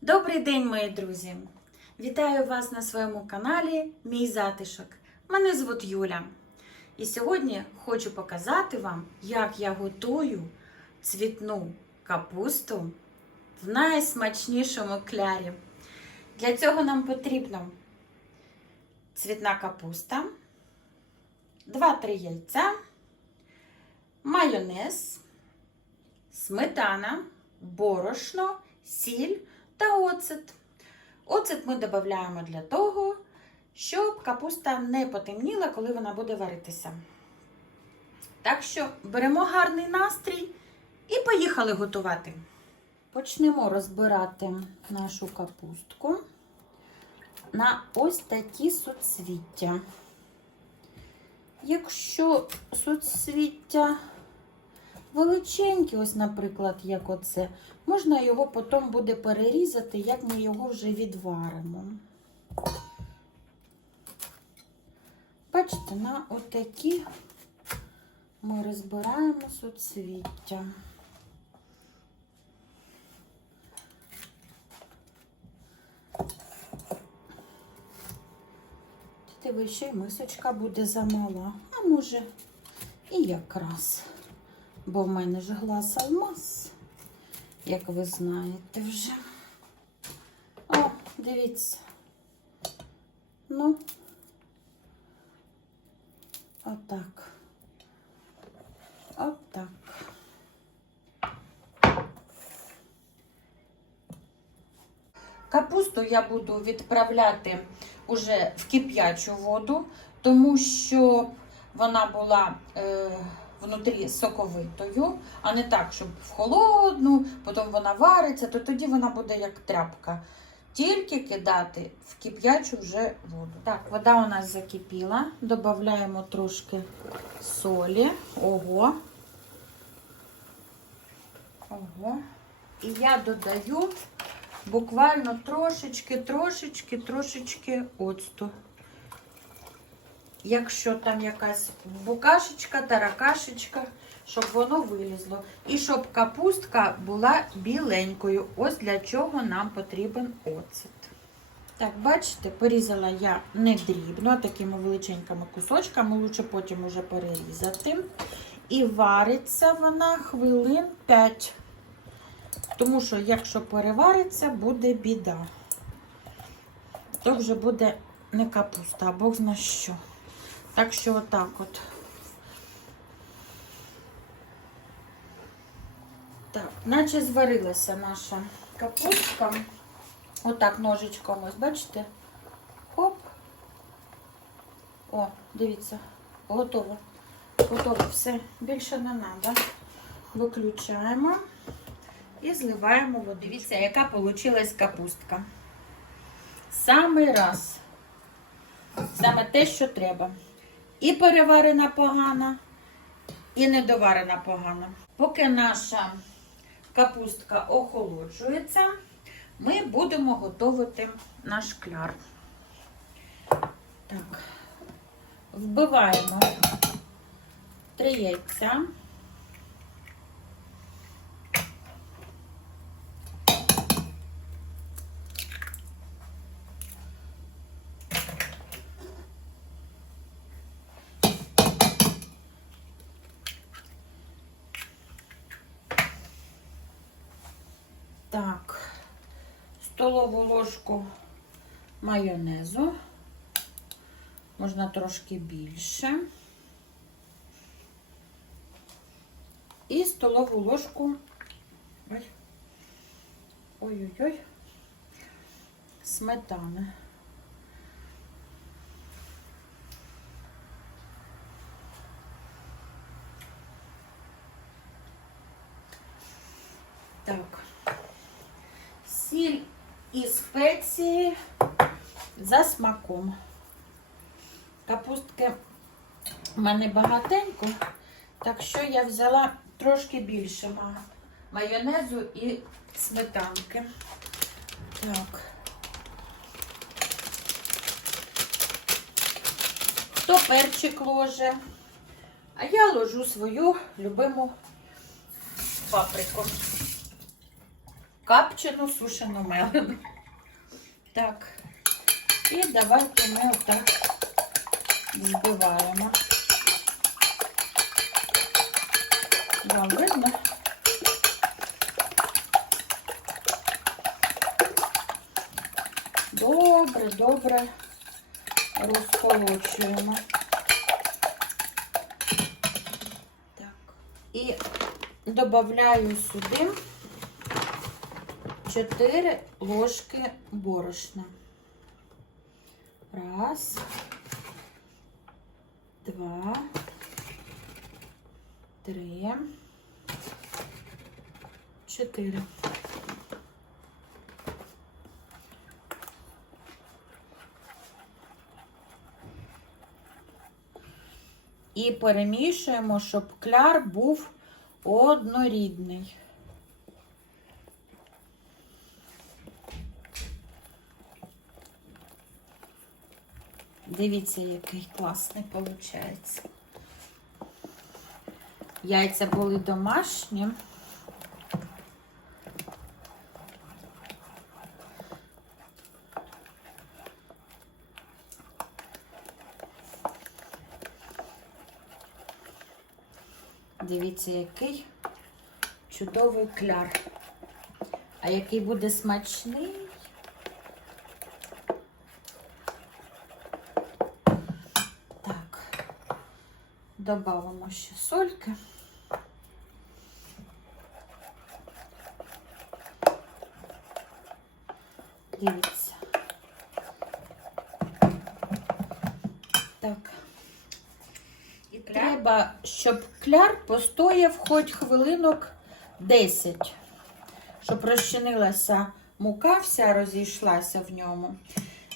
Добрий день, мої друзі! Вітаю вас на своєму каналі Мій затишок. Мене звуть Юля. І сьогодні хочу показати вам, як я готую цвітну капусту в найсмачнішому клярі. Для цього нам потрібно цвітна капуста, 2-3 яйця, майонез, сметана, борошно, сіль та оцет. Оцет ми додаємо для того, щоб капуста не потемніла, коли вона буде варитися. Так що беремо гарний настрій і поїхали готувати. Почнемо розбирати нашу капустку на ось такі суцвіття. Якщо суцвіття величенькі, ось, наприклад, як оце, можна його потім буде перерізати, як ми його вже відваримо. Бачите, на отакі ми розбираємо суцвіття. Диви, ще й мисочка буде замала, а може і якраз бо в мене ж глаз алмаз, як ви знаєте вже. О, дивіться. Ну, отак. Отак. Капусту я буду відправляти уже в кип'ячу воду, тому що вона була. Е внутрі соковитою, а не так, щоб в холодну, потім вона вариться, то тоді вона буде як тряпка. Тільки кидати в кип'ячу вже воду. Так, вода у нас закипіла. Додаємо трошки солі. Ого. Ого. І я додаю буквально трошечки, трошечки, трошечки оцту якщо там якась букашечка, таракашечка, щоб воно вилізло. І щоб капустка була біленькою. Ось для чого нам потрібен оцет. Так, бачите, порізала я не дрібно, такими величенькими кусочками, лучше потім уже перерізати. І вариться вона хвилин 5. Тому що, якщо перевариться, буде біда. То вже буде не капуста, а Бог зна що. Так що отак от. Так, наче зварилася наша капустка. Отак ножичком ось, бачите? Хоп. О, дивіться, готово. Готово все. Більше не треба. Виключаємо і зливаємо воду. Дивіться, яка вийшла капустка. Самий раз. Саме те, що треба. І переварена погана, і недоварена погана. Поки наша капустка охолоджується, ми будемо готувати наш кляр. Так, вбиваємо три яйця. Так, столову ложку майонезу, можна трошки більше. І столову ложку ой, ой-ой-ой, сметани. Так сіль і спеції за смаком. Капустки в мене багатенько, так що я взяла трошки більше майонезу і сметанки. Так. Хто перчик ложе, а я ложу свою любиму паприку. капчену сушену мелену. Так. І давайте ми отак збиваємо. Вам видно? Добре, добре розколочуємо. Так. І додаю сюди 4 ложки борошна. Раз, два, три, чотири. І перемішуємо, щоб кляр був однорідний. Дивіться, який класний виходить. Яйця були домашні. Дивіться, який чудовий кляр. А який буде смачний. Так, додамо ще сольки. Дивіться. Так. І треба, щоб кляр постояв хоч хвилинок 10, щоб розчинилася мука, вся розійшлася в ньому.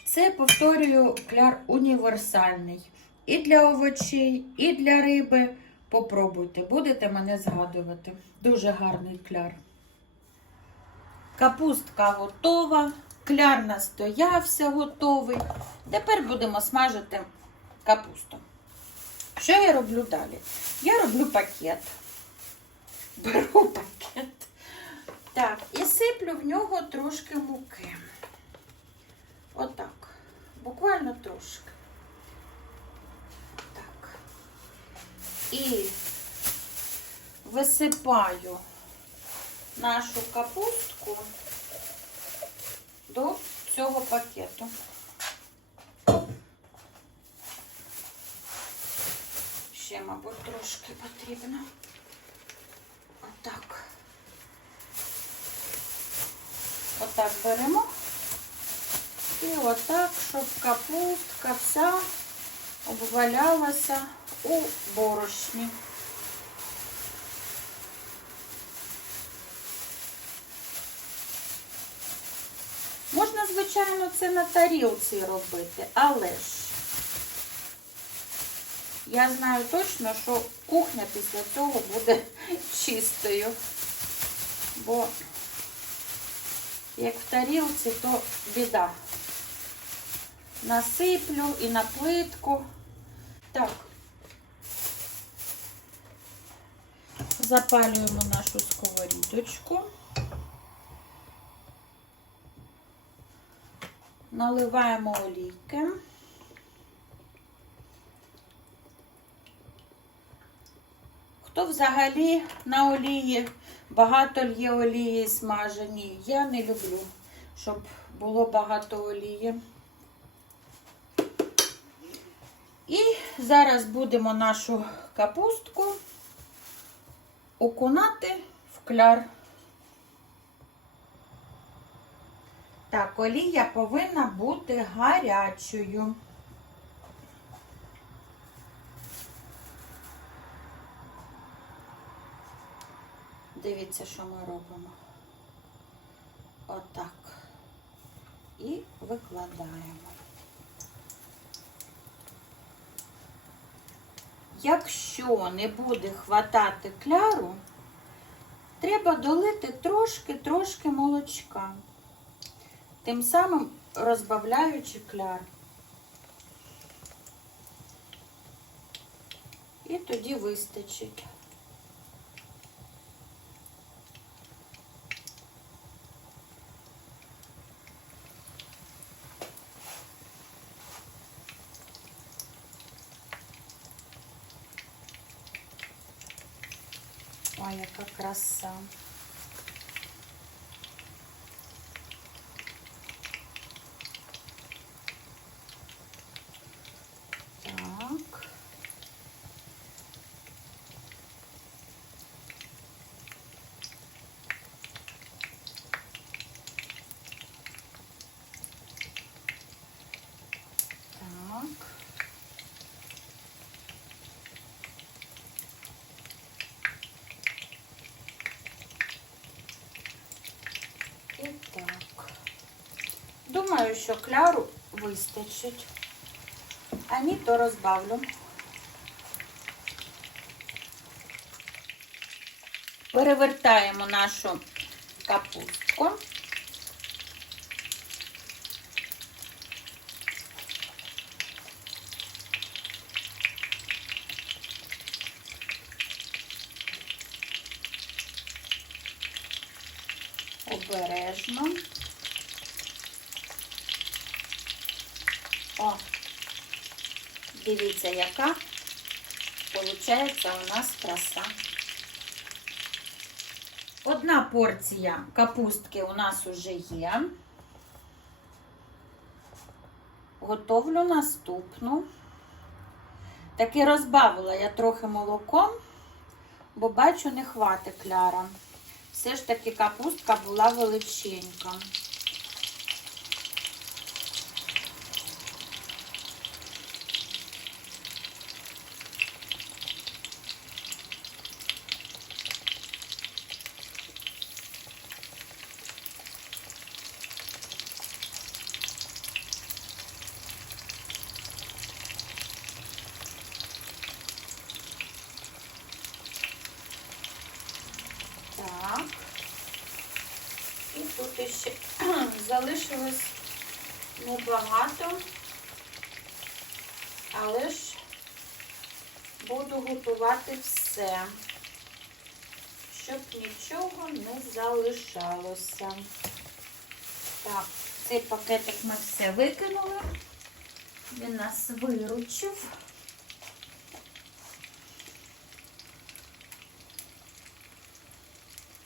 Це, повторюю, кляр універсальний. І для овочей, і для риби. Попробуйте, будете мене згадувати. Дуже гарний кляр. Капустка готова, кляр настоявся готовий. Тепер будемо смажити капусту. Що я роблю далі? Я роблю пакет. Беру пакет. Так, і сиплю в нього трошки муки. Отак. Буквально трошки. І висипаю нашу капустку до цього пакету. Ще, мабуть, трошки потрібно. Отак. Отак беремо. І отак, щоб капустка вся обвалялася у борошні. Можна, звичайно, це на тарілці робити, але ж я знаю точно, що кухня після цього буде чистою. Бо як в тарілці, то біда. Насиплю і на плитку. Так. Запалюємо нашу сковорідочку. Наливаємо олійки. Хто взагалі на олії багато лє олії смажені? Я не люблю, щоб було багато олії. І зараз будемо нашу капустку окунати в кляр. Так, олія повинна бути гарячою. Дивіться, що ми робимо. Отак. І викладаємо. Якщо не буде хватати кляру, треба долити трошки-трошки молочка, тим самим розбавляючи кляр. І тоді вистачить. Яка краса. Так. Так. І так. Думаю, що кляру вистачить. А ні, то розбавлю. Перевертаємо нашу капустку. О, дивіться, яка получається у нас краса. Одна порція капустки у нас уже є. Готовлю наступну. Таки розбавила я трохи молоком, бо бачу, не хватить кляра. Все ж таки капустка була величенька. Так. І ще залишилось небагато, але ж буду готувати все, щоб нічого не залишалося. Так, цей пакетик ми все викинули. Він нас виручив.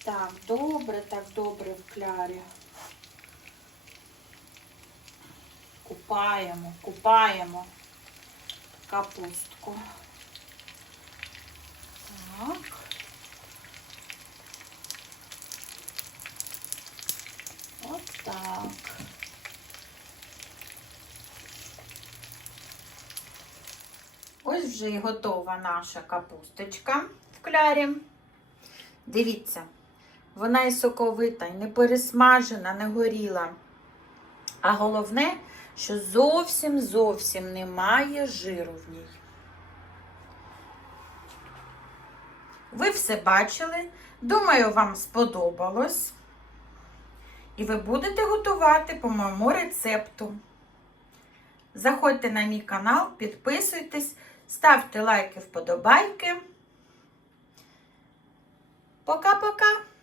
Так, добре, так добре в клярі. Купаємо, купаємо капустку. Так. От так. Ось вже і готова наша капусточка в клярі. Дивіться, вона і соковита, і не пересмажена, не горіла. А головне, що зовсім зовсім немає жиру в ній. Ви все бачили. Думаю, вам сподобалось. І ви будете готувати по моєму рецепту. Заходьте на мій канал, підписуйтесь, ставте лайки, вподобайки. Пока-пока!